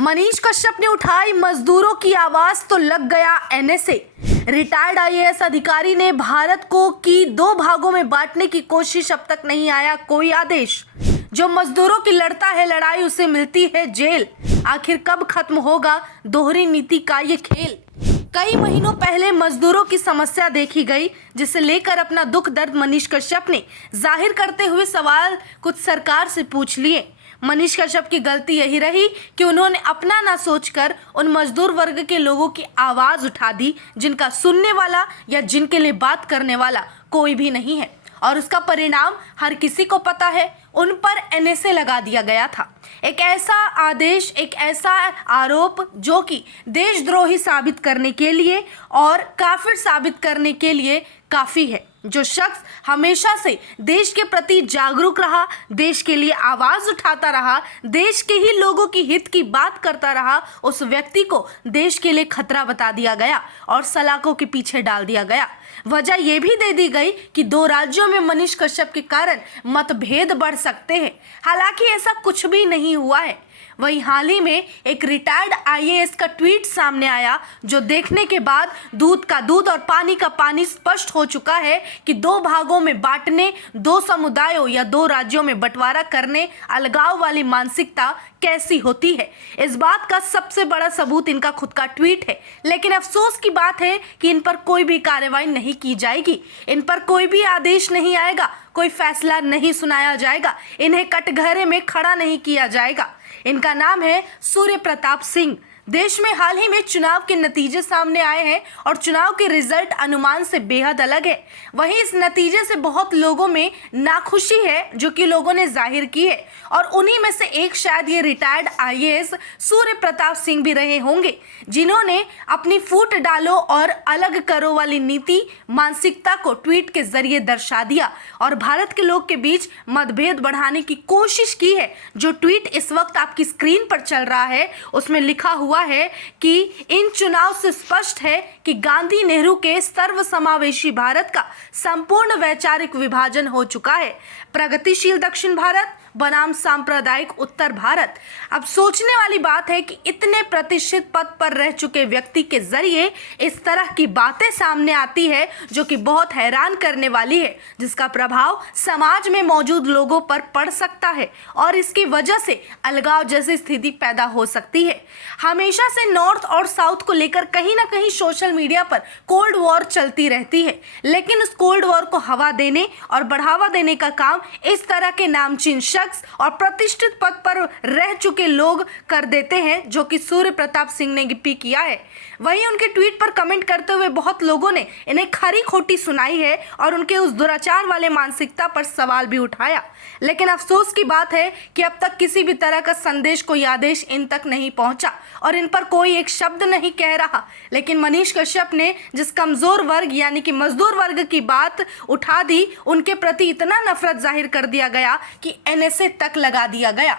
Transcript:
मनीष कश्यप ने उठाई मजदूरों की आवाज तो लग गया एनएसए। रिटायर्ड आईएएस अधिकारी ने भारत को की दो भागों में बांटने की कोशिश, अब तक नहीं आया कोई आदेश। जो मजदूरों की लड़ता है लड़ाई उसे मिलती है जेल। आखिर कब खत्म होगा दोहरी नीति का ये खेल। कई महीनों पहले मजदूरों की समस्या देखी गई, जिसे लेकर अपना दुख दर्द मनीष कश्यप ने जाहिर करते हुए सवाल कुछ सरकार से पूछ लिए। मनीष कश्यप की गलती यही रही कि उन्होंने अपना ना सोचकर उन मजदूर वर्ग के लोगों की आवाज उठा दी जिनका सुनने वाला या जिनके लिए बात करने वाला कोई भी नहीं है, और उसका परिणाम हर किसी को पता है। उन पर एनएसए लगा दिया गया था। एक ऐसा आदेश, एक ऐसा आरोप जो कि देशद्रोही साबित करने के लिए और काफिर साबित करने के लिए काफी है। जो शख्स हमेशा से देश के प्रति जागरूक रहा, देश के लिए आवाज उठाता रहा, देश के ही लोगों की हित की बात करता रहा, उस व्यक्ति को देश के लिए खतरा बता दिया गया और सलाखों के पीछे डाल दिया गया। वजह यह भी दे दी गई कि दो राज्यों में मनीष कश्यप के कारण मतभेद बढ़ सकते हैं। हालांकि ऐसा कुछ भी नहीं हुआ है। वहीं हाल ही में एक रिटायर्ड आईएएस का ट्वीट सामने आया, जो देखने के बाद दूध का दूध और पानी का पानी स्पष्ट हो चुका है कि दो भागों में बांटने, दो समुदायों या दो राज्यों में बंटवारा करने, अलगाव वाली मानसिकता कैसी होती है। इस बात का सबसे बड़ा सबूत इनका खुद का ट्वीट है। लेकिन अफसोस की बात है कि इन पर कोई भी कार्रवाई नहीं की जाएगी, इन पर कोई भी आदेश नहीं आएगा, कोई फैसला नहीं सुनाया जाएगा, इन्हें कटघरे में खड़ा नहीं किया जाएगा। इनका नाम है सूर्य प्रताप सिंह। देश में हाल ही में चुनाव के नतीजे सामने आए हैं और चुनाव के रिजल्ट अनुमान से बेहद अलग है। वहीं इस नतीजे से बहुत लोगों में नाखुशी है, जो कि लोगों ने जाहिर की है, और उन्हीं में से एक शायद ये रिटायर्ड आईएएस सूर्य प्रताप सिंह भी रहे होंगे, जिन्होंने अपनी फूट डालो और अलग करो वाली नीति मानसिकता को ट्वीट के जरिए दर्शा दिया और भारत के लोग के बीच मतभेद बढ़ाने की कोशिश की है। जो ट्वीट इस वक्त आपकी स्क्रीन पर चल रहा है, उसमें लिखा हुआ है कि इन चुनाव से स्पष्ट है कि गांधी नेहरू के सर्वसमावेशी भारत का संपूर्ण वैचारिक विभाजन हो चुका है। प्रगतिशील दक्षिण भारत बनाम सांप्रदायिक उत्तर भारत। अब सोचने वाली बात है कि इतने प्रतिष्ठित पद पर रह चुके व्यक्ति के जरिए इस तरह की बातें सामने आती है, जो कि बहुत हैरान करने वाली है, जिसका प्रभाव समाज में मौजूद लोगों पर पड़ सकता है और इसकी वजह से अलगाव जैसी स्थिति पैदा हो सकती है। हमेशा से नॉर्थ और साउथ को लेकर कहीं ना कहीं सोशल मीडिया पर कोल्ड वॉर चलती रहती है, लेकिन उस कोल्ड वॉर को हवा देने और बढ़ावा देने का काम इस तरह के नामचीन और प्रतिष्ठित पद पर रह चुके लोग कर देते हैं, जो कि सूर्य प्रताप सिंह ने भी किया है। वहीं उनके ट्वीट पर कमेंट करते हुए बहुत लोगों ने इन्हें खरी खोटी सुनाई है और उनके उस दुराचार वाले मानसिकता पर सवाल भी उठाया। लेकिन अफसोस की बात है कि अब तक किसी भी तरह का संदेश, कोई आदेश इन तक नहीं पहुंचा और इन पर कोई एक शब्द नहीं कह रहा। लेकिन मनीष कश्यप ने जिस कमजोर वर्ग यानी कि मजदूर वर्ग की बात उठा दी, उनके प्रति इतना नफरत जाहिर कर दिया गया कि एनएसए तक लगा दिया गया।